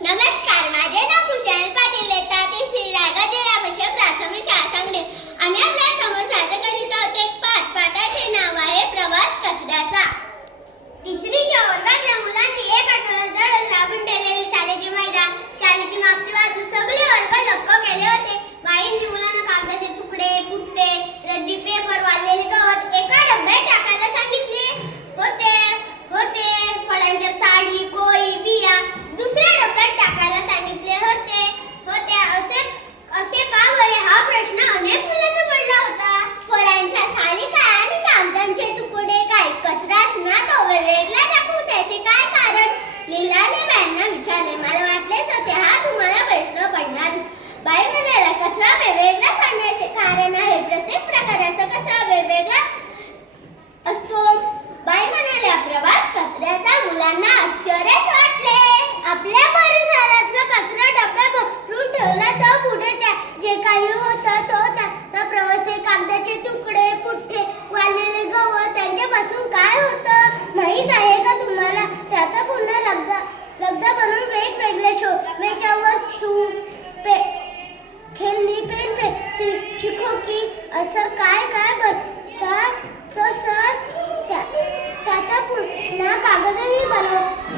नमस्कार माझे नाव कुशल जे काही होतं तो त्याचा प्रवास कागदाचे तुकडे पुठ्ठे वाळलेले गवत त्यांच्यापासून काय होतं माहीत आहे का तुम्हाला? त्याचा पुन्हा लगदा लगदा बनून वेगवेगळ्या शोभेच्या वस्तू पे खेळणी पेन पे चिखोकी असं काय काय बनतात तसंच त्याचा पुन्हा कागदही बनव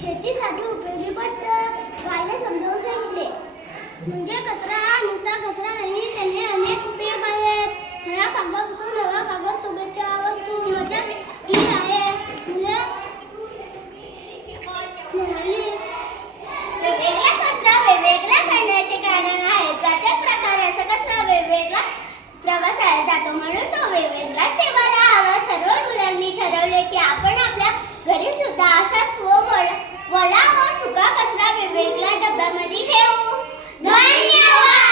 शेतीसाठी उपयोगी पडत बाईने समजावून सांगितले. म्हणजे कचरा नुसता कचरा नाही त्याने अनेक उपयोग आहेत. खरा कागदापासून नव्या कागद सोबतच्या वस्तू मजा कचरा वेगवेगळा करण्याचे कारण आहे. प्रत्येक कचरा वेगवेगळा जातो. म्हणून तो वेगवेगळाच ठेवायला हवा. सर्व मुलांनी ठरवले की आपण आपल्या घरी सुद्धा असा programa de.